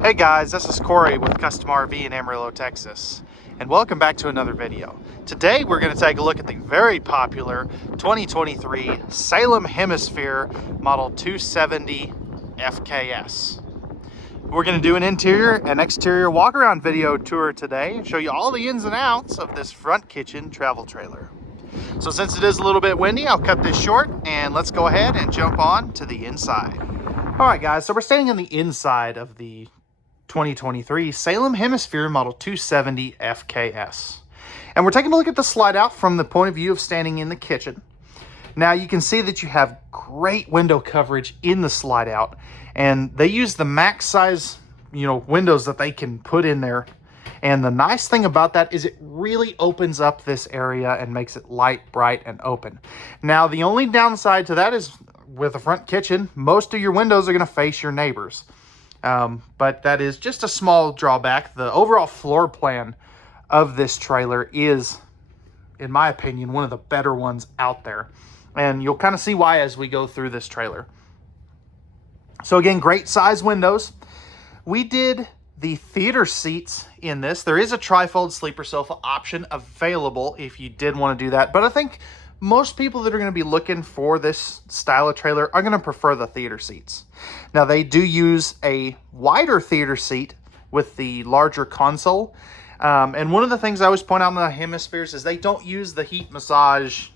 Hey guys, this is Cory with Custom RV in Amarillo, Texas, and welcome back to another video. Today we're going to take a look at the very popular 2023 Salem Hemisphere Model 270 FKS. We're going to do an interior and exterior walk-around video tour today and show you all the ins and outs of this front kitchen travel trailer. So since it is a little bit windy, I'll cut this short and let's go ahead and jump on to the inside. Alright guys, so we're standing on the inside of the 2023 Salem Hemisphere Model 270 FKS. And we're taking a look at the slide out from the point of view of standing in the kitchen. Now you can see that you have great window coverage in the slide out, and they use the max size, windows that they can put in there. And the nice thing about that is it really opens up this area and makes it light, bright, and open. Now the only downside to that is with a front kitchen, most of your windows are going to face your neighbors. But that is just a small drawback. The overall floor plan of this trailer is, in my opinion, one of the better ones out there. And you'll kind of see why as we go through this trailer. So again, great size windows. We did the theater seats in this. There is a trifold sleeper sofa option available if you did want to do that. But I think most people that are going to be looking for this style of trailer are going to prefer the theater seats. Now, they do use a wider theater seat with the larger console. And one of the things I always point out in the Hemispheres is they don't use the heat massage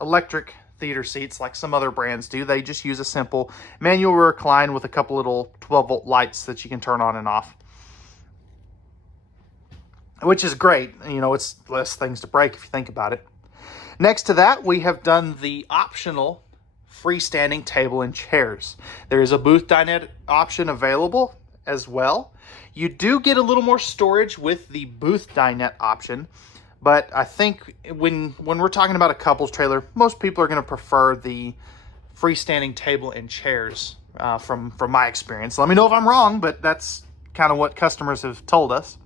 electric theater seats like some other brands do. They just use a simple manual recline with a couple little 12-volt lights that you can turn on and off, which is great. It's less things to break if you think about it. Next to that, we have done the optional freestanding table and chairs. There is a booth dinette option available as well. You do get a little more storage with the booth dinette option, but I think when we're talking about a couples trailer, most people are going to prefer the freestanding table and chairs from my experience. Let me know if I'm wrong, but that's kind of what customers have told us.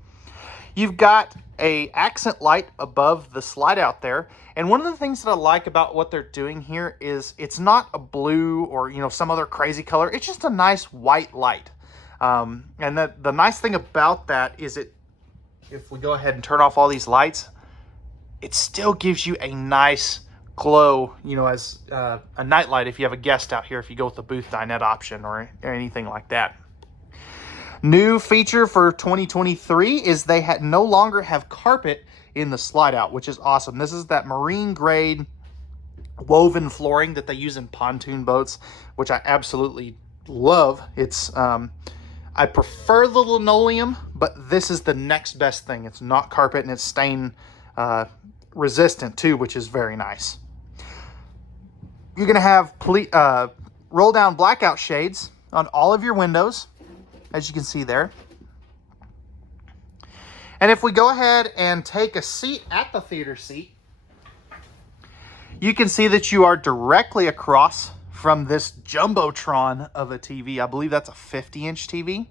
You've got a accent light above the slide out there. And one of the things that I like about what they're doing here is it's not a blue or, some other crazy color. It's just a nice white light. And the nice thing about that is if we go ahead and turn off all these lights, it still gives you a nice glow, as a night light if you have a guest out here, if you go with the booth dinette option or anything like that. New feature for 2023 is they no longer have carpet in the slide out, which is awesome. This is that marine grade woven flooring that they use in pontoon boats, which I absolutely love. It's I prefer the linoleum, but this is the next best thing. It's not carpet and it's stain resistant too, which is very nice. You're gonna have roll down blackout shades on all of your windows, as you can see there. And if we go ahead and take a seat at the theater seat, you can see that you are directly across from this jumbotron of a TV. I believe that's a 50-inch TV.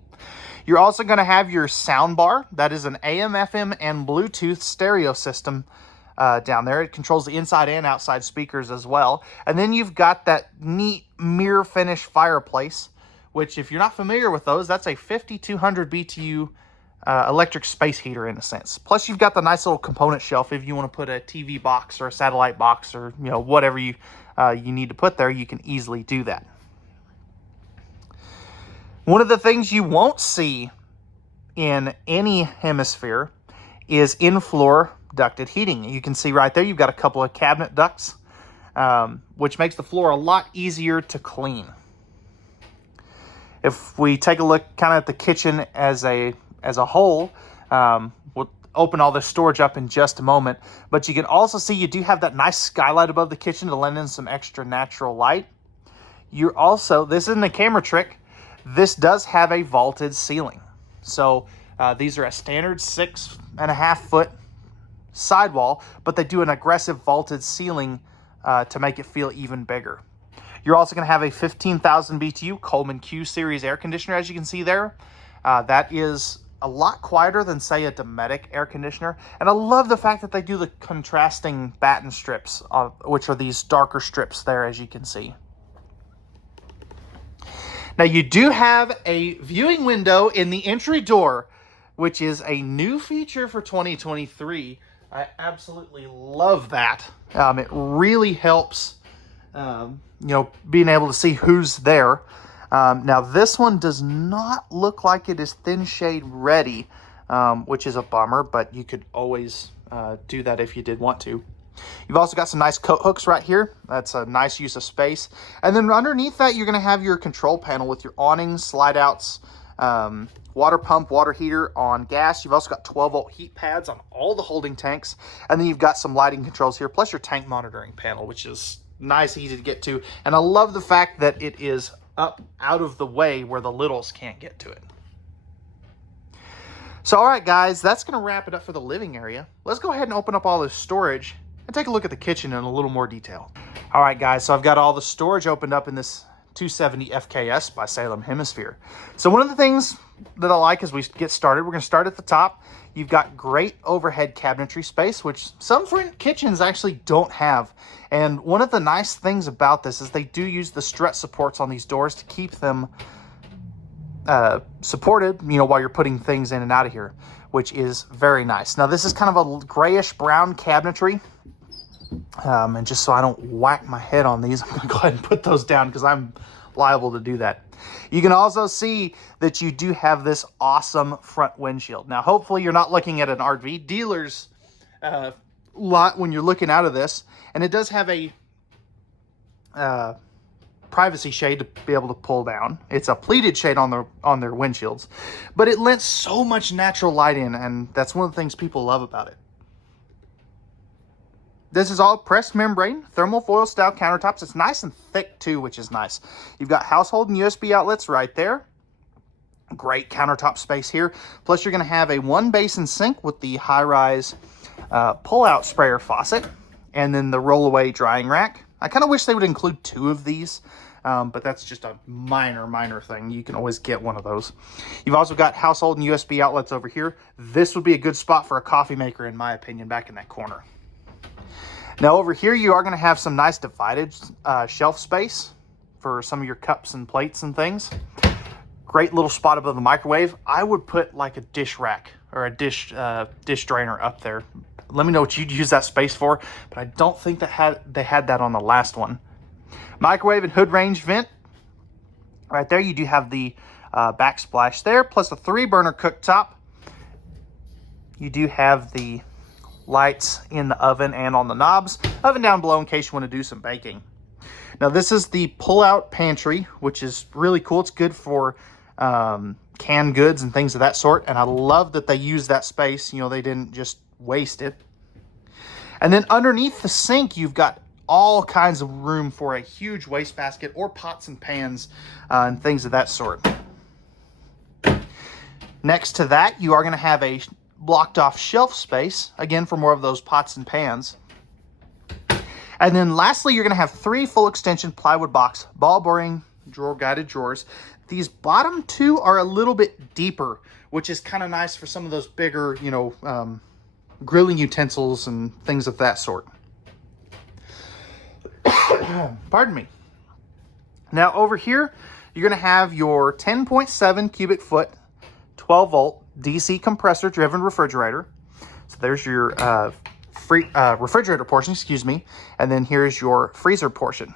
You're also going to have your sound bar. That is an AM, FM, and Bluetooth stereo system down there. It controls the inside and outside speakers as well. And then you've got that neat mirror finish fireplace, which if you're not familiar with those, that's a 5200 BTU electric space heater in a sense. Plus you've got the nice little component shelf if you want to put a TV box or a satellite box or whatever you need to put there, you can easily do that. One of the things you won't see in any Hemisphere is in-floor ducted heating. You can see right there you've got a couple of cabinet ducts, which makes the floor a lot easier to clean. If we take a look kind of at the kitchen as a whole, we'll open all this storage up in just a moment, but you can also see you do have that nice skylight above the kitchen to lend in some extra natural light. This isn't a camera trick, this does have a vaulted ceiling. So these are a standard 6.5 foot sidewall, but they do an aggressive vaulted ceiling to make it feel even bigger. You're also going to have a 15,000 BTU Coleman Q Series air conditioner, as you can see there. That is a lot quieter than, say, a Dometic air conditioner. And I love the fact that they do the contrasting batten strips, which are these darker strips there, as you can see. Now you do have a viewing window in the entry door, which is a new feature for 2023. I absolutely love that. It really helps, being able to see who's there. Now this one does not look like it is thin shade ready, which is a bummer, but you could always do that if you did want to. You've also got some nice coat hooks right here. That's a nice use of space. And then underneath that, you're going to have your control panel with your awnings, slide outs, water pump, water heater on gas. You've also got 12-volt heat pads on all the holding tanks. And then you've got some lighting controls here, plus your tank monitoring panel, which is nice, easy to get to. And I love the fact that it is up out of the way where the littles can't get to it. So, all right, guys, that's going to wrap it up for the living area. Let's go ahead and open up all this storage and take a look at the kitchen in a little more detail. All right, guys, so I've got all the storage opened up in this 270 FKS by Salem Hemisphere. So one of the things that I like as we get started, we're going to start at the top. You've got great overhead cabinetry space, which some kitchens actually don't have. And one of the nice things about this is they do use the strut supports on these doors to keep them supported, while you're putting things in and out of here, which is very nice. Now, this is kind of a grayish brown cabinetry. And just so I don't whack my head on these, I'm going to go ahead and put those down because I'm liable to do that. You can also see that you do have this awesome front windshield. Now, hopefully you're not looking at an RV dealer's lot when you're looking out of this. And it does have a privacy shade to be able to pull down. It's a pleated shade on their windshields. But it lets so much natural light in, and that's one of the things people love about it. This is all pressed membrane, thermal foil style countertops. It's nice and thick too, which is nice. You've got household and USB outlets right there. Great countertop space here. Plus you're going to have a one basin sink with the high-rise pull-out sprayer faucet, and then the roll-away drying rack. I kind of wish they would include two of these, but that's just a minor thing. You can always get one of those. You've also got household and USB outlets over here. This would be a good spot for a coffee maker, in my opinion, back in that corner. Now over here, you are going to have some nice divided shelf space for some of your cups and plates and things. Great little spot above the microwave. I would put like a dish rack or a dish drainer up there. Let me know what you'd use that space for, but I don't think that they had that on the last one. Microwave and hood range vent. Right there, you do have the backsplash there, plus a 3-burner cooktop. You do have the lights in the oven and on the knobs. Oven down below in case you want to do some baking. Now this is the pull-out pantry, which is really cool. It's good for canned goods and things of that sort. And I love that they use that space. They didn't just waste it. And then underneath the sink, you've got all kinds of room for a huge wastebasket or pots and pans and things of that sort. Next to that, you are going to have a blocked off shelf space, again, for more of those pots and pans. And then lastly, you're going to have 3 full extension plywood box ball bearing drawer guided drawers. These bottom 2 are a little bit deeper, which is kind of nice for some of those bigger, grilling utensils and things of that sort. Pardon me. Now over here, you're going to have your 10.7 cubic foot, 12-volt DC compressor driven refrigerator. So there's your refrigerator portion, and then here's your freezer portion.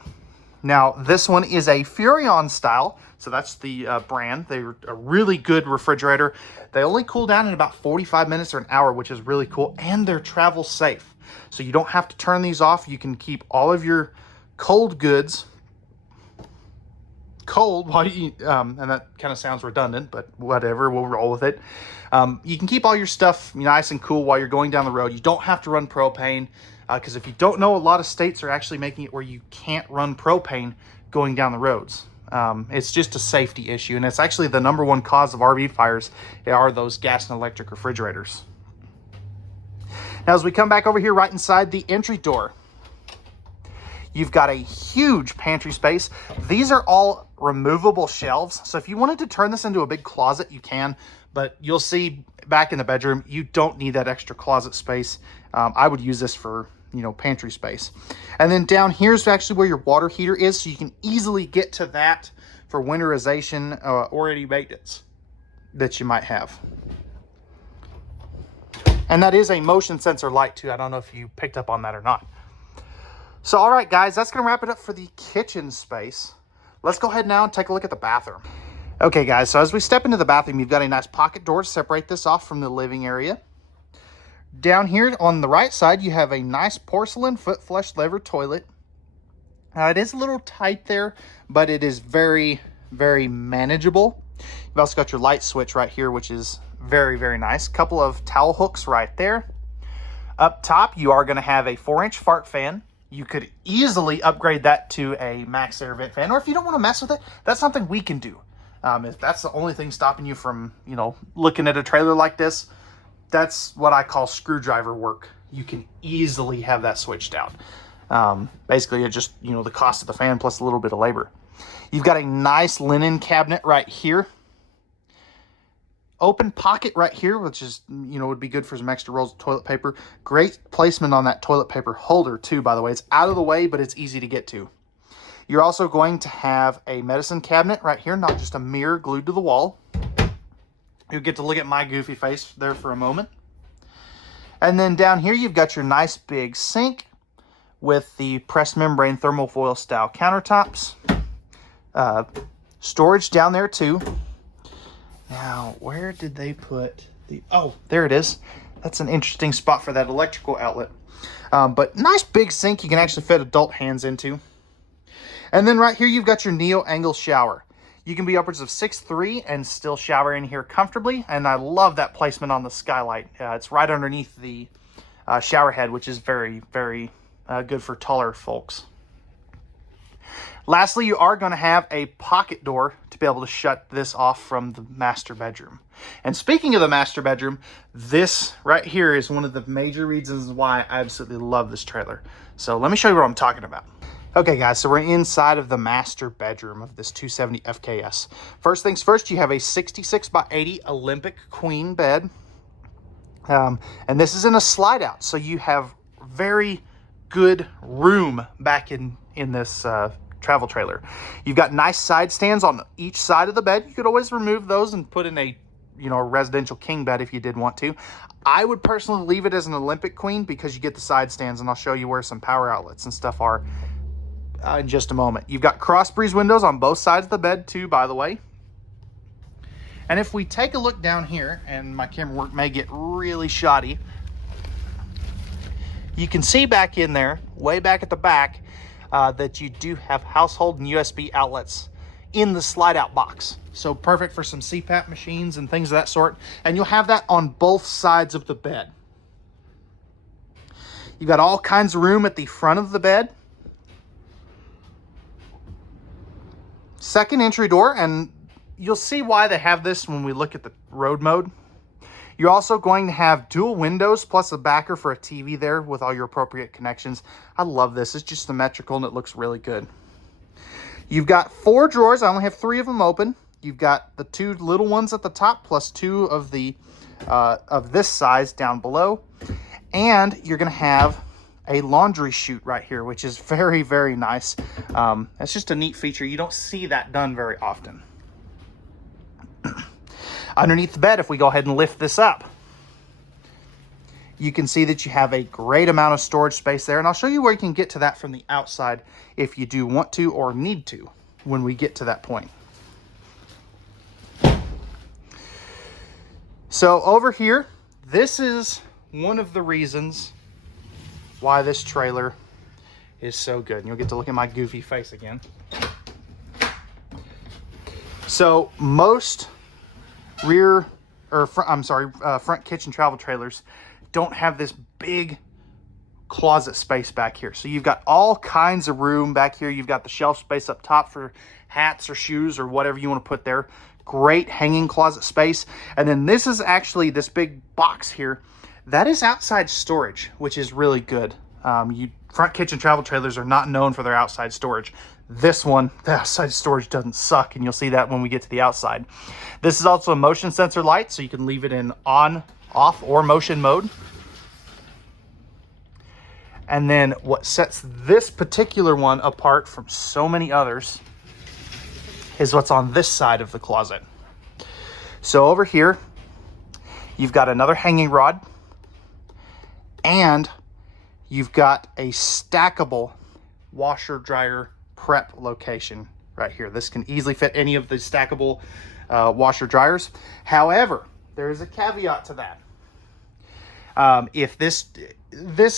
Now this one is a Furrion style, so that's the brand. They're a really good refrigerator. They only cool down in about 45 minutes or an hour, which is really cool, and they're travel safe. So you don't have to turn these off. You can keep all of your cold goods cold while you eat, and that kind of sounds redundant, but whatever, we'll roll with it. You can keep all your stuff nice and cool while you're going down the road. You don't have to run propane, because if you don't know, a lot of states are actually making it where you can't run propane going down the roads. It's just a safety issue, and it's actually the #1 cause of RV fires are those gas and electric refrigerators. Now, as we come back over here right inside the entry door, you've got a huge pantry space. These are all removable shelves. So if you wanted to turn this into a big closet, you can, but you'll see back in the bedroom, you don't need that extra closet space. I would use this for, pantry space. And then down here's actually where your water heater is. So you can easily get to that for winterization or any maintenance that you might have. And that is a motion sensor light too. I don't know if you picked up on that or not. So, all right, guys, that's going to wrap it up for the kitchen space. Let's go ahead now and take a look at the bathroom. Okay, guys, so as we step into the bathroom, you've got a nice pocket door to separate this off from the living area. Down here on the right side, you have a nice porcelain foot flush lever toilet. It is a little tight there, but it is very, very manageable. You've also got your light switch right here, which is very, very nice. Couple of towel hooks right there. Up top, you are going to have a 4-inch fart fan. You could easily upgrade that to a max air vent fan, or if you don't want to mess with it, that's something we can do. If that's the only thing stopping you from, you know, looking at a trailer like this, that's what I call screwdriver work. You can easily have that switched out. Basically, it's just, you know, the cost of the fan plus a little bit of labor. You've got a nice linen cabinet right here. Open pocket right here, which is, you know, would be good for some extra rolls of toilet paper. Great placement on that toilet paper holder too, by the way. It's out of the way, but it's easy to get to. You're also going to have a medicine cabinet right here, not just a mirror glued to the wall. You'll get to look at my goofy face there for a moment. And then down here, you've got your nice big sink with the pressed membrane thermal foil style countertops. Storage down there too. Now, where did they put the... Oh, there it is. That's an interesting spot for that electrical outlet. But nice big sink you can actually fit adult hands into. And then right here, you've got your neo-angle shower. You can be upwards of 6'3" and still shower in here comfortably. And I love that placement on the skylight. It's right underneath the shower head, which is very, very good for taller folks. Lastly, you are going to have a pocket door to be able to shut this off from the master bedroom. And speaking of the master bedroom, this right here is one of the major reasons why I absolutely love this trailer. So let me show you what I'm talking about. Okay, guys, so we're inside of the master bedroom of this 270 FKS. First things first, you have a 66 by 80 Olympic queen bed. And this is in a slide out, so you have very good room back in this travel trailer. You've got nice side stands on each side of the bed. You could always remove those and put in a, you know, a residential king bed if you did want to. I would personally leave it as an Olympic queen because you get the side stands, and I'll show you where some power outlets and stuff are in just a moment. You've got cross breeze windows on both sides of the bed too, by the way. And if we take a look down here, and my camera work may get really shoddy, you can see back in there, way back at the back, that you do have household and USB outlets in the slide out box. So perfect for some CPAP machines and things of that sort. And you'll have that on both sides of the bed. You've got all kinds of room at the front of the bed. Second entry door, and you'll see why they have this when we look at the road mode. You're also going to have dual windows plus a backer for a TV there with all your appropriate connections. I love this. It's just symmetrical and it looks really good. You've got 4 drawers. I only have 3 of them open. You've got the 2 little ones at the top plus 2 of the of this size down below. And you're going to have a laundry chute right here, which is very, very nice. That's just a neat feature. You don't see that done very often. Underneath the bed, if we go ahead and lift this up, you can see that you have a great amount of storage space there. And I'll show you where you can get to that from the outside if you do want to or need to when we get to that point. So over here, this is one of the reasons why this trailer is so good. And you'll get to look at my goofy face again. So most front kitchen travel trailers don't have this big closet space back here. So you've got all kinds of room back here. You've got the shelf space up top for hats or shoes or whatever you want to put there. Great hanging closet space. And then this is actually this big box here. That is outside storage, which is really good. Front kitchen travel trailers are not known for their outside storage. This one, the outside storage doesn't suck, and you'll see that when we get to the outside. This is also a motion sensor light, so you can leave it in on, off, or motion mode. And then what sets this particular one apart from so many others is what's on this side of the closet. So over here, you've got another hanging rod, and you've got a stackable washer dryer prep location right here. This can easily fit any of the stackable washer dryers. However, there is a caveat to that. If this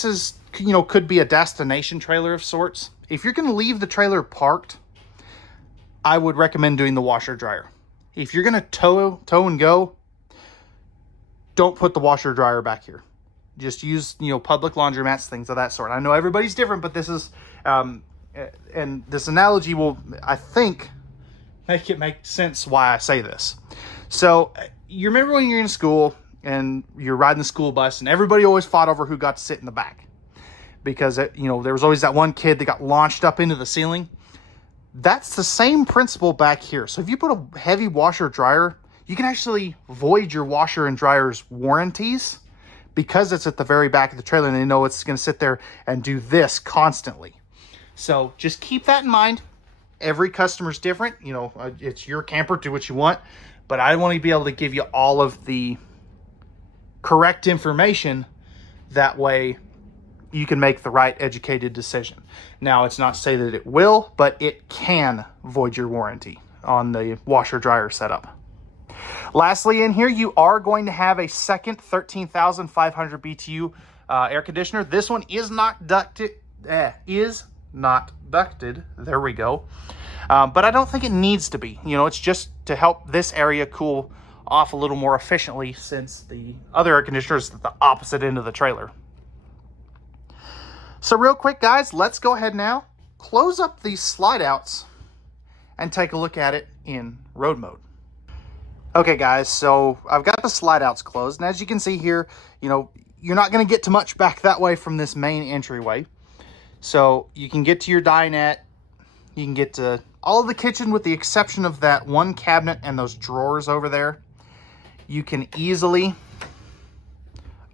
is, you know, could be a destination trailer of sorts. If you're going to leave the trailer parked, I would recommend doing the washer dryer. If you're going to tow and go, don't put the washer dryer back here. Just use, you know, public laundromats, things of that sort. I know everybody's different, but this is, and this analogy will, I think, make it make sense why I say this. So you remember when you're in school and you're riding the school bus and everybody always fought over who got to sit in the back, because, you know, there was always that one kid that got launched up into the ceiling. That's the same principle back here. So if you put a heavy washer dryer, you can actually void your washer and dryer's warranties because it's at the very back of the trailer and they know it's going to sit there and do this constantly. So just keep that in mind. Every customer's different. You know, it's your camper, do what you want. But I want to be able to give you all of the correct information. That way you can make the right educated decision. Now, it's not to say that it will, but it can void your warranty on the washer dryer setup. Lastly, in here, you are going to have a second 13,500 BTU air conditioner. This one is not ducted. There we go. But I don't think it needs to be. You know, it's just to help this area cool off a little more efficiently, since the other air conditioner is at the opposite end of the trailer. So real quick, guys, let's go ahead now, close up these slide outs and take a look at it in road mode. Okay, guys, so I've got the slide outs closed, and as you can see here, you know, you're not going to get too much back that way from this main entryway. So you can get to your dinette, you can get to all of the kitchen with the exception of that one cabinet and those drawers over there. You can easily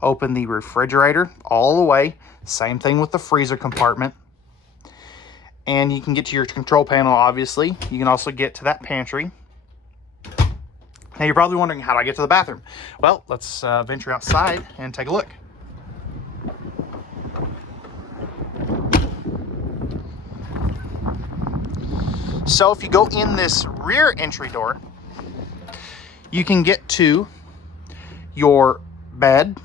open the refrigerator all the way. Same thing with the freezer compartment. And you can get to your control panel, obviously. You can also get to that pantry. Now you're probably wondering, how do I get to the bathroom? Well, let's venture outside and take a look. So if you go in this rear entry door, you can get to your bed.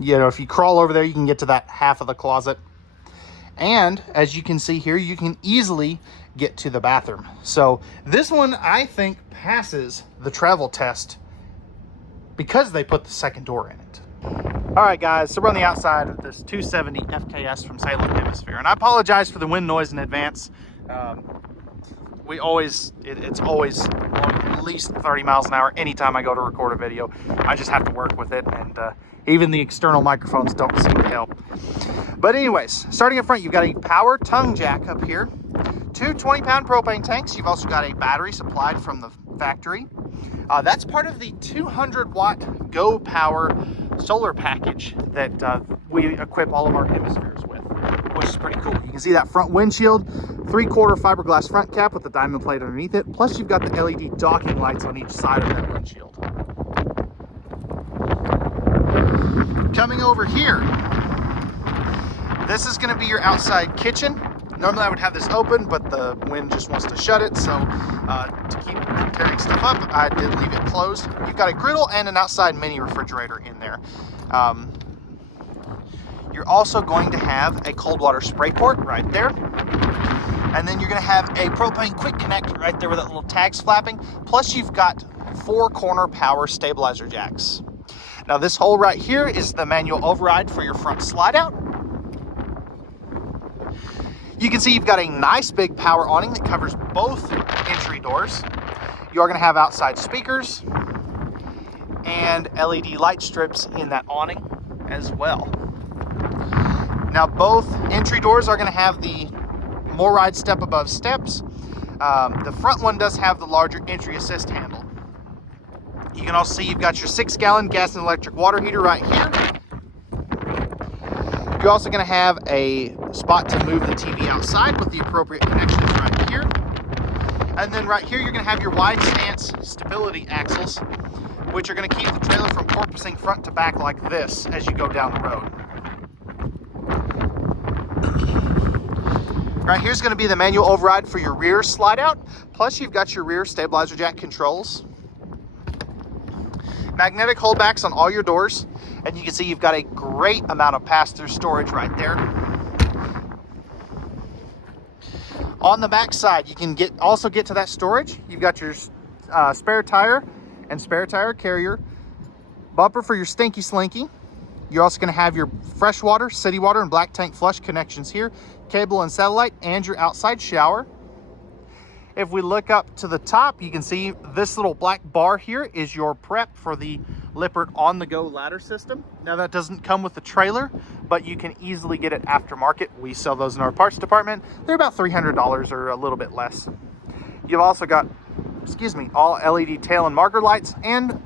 You know, if you crawl over there, you can get to that half of the closet. And as you can see here, you can easily get to the bathroom. So this one, I think, passes the travel test because they put the second door in it. All right, guys, so we're on the outside of this 270 FKS from Salem Hemisphere. And I apologize for the wind noise in advance. It's always at least 30 miles an hour anytime I go to record a video. I just have to work with it, and even the external microphones don't seem to help. But anyways, starting up front, you've got a power tongue jack up here, two 20-pound propane tanks. You've also got a battery supplied from the factory. That's part of the 200-watt Go Power solar package that we equip all of our hemispheres with, which is pretty cool. You can see that front windshield, 3/4 fiberglass front cap with the diamond plate underneath it. Plus you've got the LED docking lights on each side of that windshield. Coming over here, this is going to be your outside kitchen. Normally I would have this open, but the wind just wants to shut it. So to keep tearing stuff up, I did leave it closed. You've got a griddle and an outside mini refrigerator in there. You're also going to have a cold water spray port right there. And then you're going to have a propane quick connect right there with that little tags flapping. Plus you've got 4 corner power stabilizer jacks. Now this hole right here is the manual override for your front slide out. You can see you've got a nice big power awning that covers both entry doors. You are going to have outside speakers and LED light strips in that awning as well. Now both entry doors are going to have the more ride step above steps. The front one does have the larger entry assist handle. You can also see you've got your 6-gallon gas and electric water heater right here. You're also going to have a spot to move the TV outside with the appropriate connections right here. And then right here, you're gonna have your wide stance stability axles, which are gonna keep the trailer from porpoising front to back like this as you go down the road. Right here's gonna be the manual override for your rear slide out. Plus you've got your rear stabilizer jack controls. Magnetic holdbacks on all your doors. And you can see you've got a great amount of pass-through storage right there. On the back side, you can also get to that storage. You've got your spare tire and spare tire carrier, bumper for your stinky slinky. You're also going to have your freshwater, city water, and black tank flush connections here, cable and satellite, and your outside shower. If we look up to the top, you can see this little black bar here is your prep for the Lippert on-the-go ladder system. Now that doesn't come with the trailer, but you can easily get it aftermarket. We sell those in our parts department. They're about $300 or a little bit less. You've also got, all LED tail and marker lights and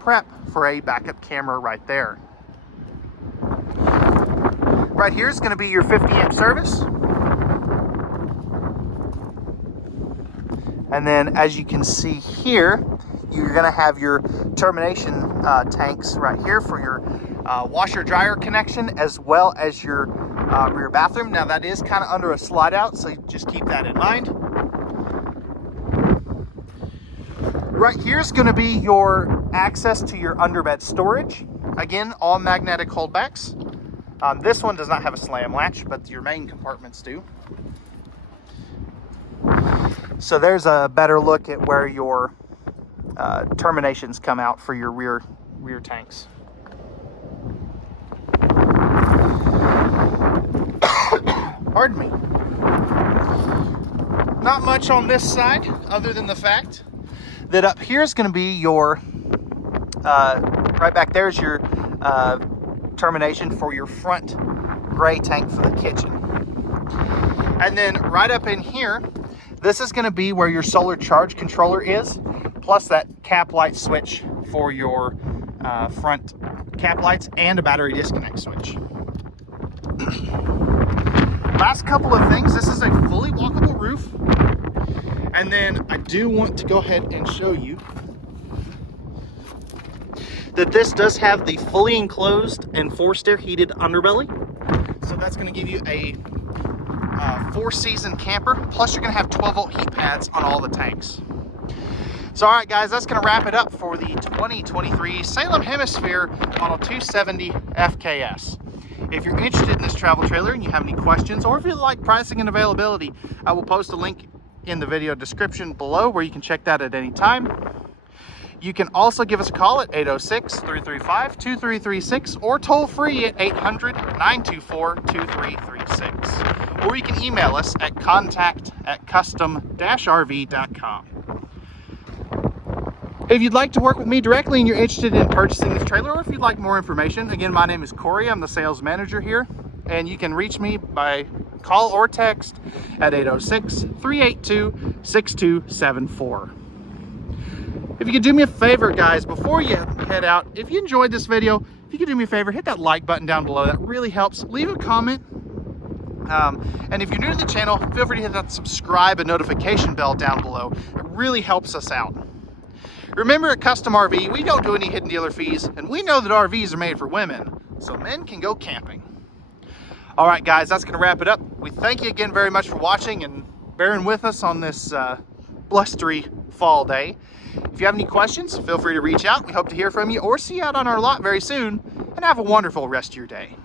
prep for a backup camera right there. Right here is going to be your 50-amp service. And then as you can see here, you're gonna have your termination tanks right here for your washer dryer connection, as well as your rear bathroom. Now that is kind of under a slide out, so just keep that in mind. Right here is gonna be your access to your underbed storage. Again, all magnetic holdbacks. This one does not have a slam latch, but your main compartments do. So there's a better look at where your terminations come out for your rear tanks. Pardon me. Not much on this side, other than the fact that up here is going to be your, right back there is your termination for your front gray tank for the kitchen. And then right up in here, this is going to be where your solar charge controller is, plus that cap light switch for your front cap lights and a battery disconnect switch. Last couple of things, this is a fully walkable roof. And then I do want to go ahead and show you that this does have the fully enclosed and forced air heated underbelly. So that's going to give you a 4-season camper, plus you're going to have 12-volt heat pads on all the tanks. So all right guys, that's going to wrap it up for the 2023 Salem Hemisphere Model 270 FKS. If you're interested in this travel trailer and you have any questions, or if you like pricing and availability, I will post a link in the video description below where you can check that at any time. You can also give us a call at 806-335-2336 or toll free at 800-924-2336. Or you can email us at contact@custom-rv.com. If you'd like to work with me directly and you're interested in purchasing this trailer, or if you'd like more information, again, my name is Corey. I'm the sales manager here, and you can reach me by call or text at 806-382-6274. If you could do me a favor, guys, before you head out, if you enjoyed this video, if you could do me a favor, hit that like button down below. That really helps. Leave a comment. And if you're new to the channel, feel free to hit that subscribe and notification bell down below. It really helps us out. Remember, at Custom RV, we don't do any hidden dealer fees, and we know that RVs are made for women, so men can go camping. All right, guys, that's going to wrap it up. We thank you again very much for watching and bearing with us on this blustery fall day. If you have any questions, feel free to reach out. We hope to hear from you or see you out on our lot very soon, and have a wonderful rest of your day.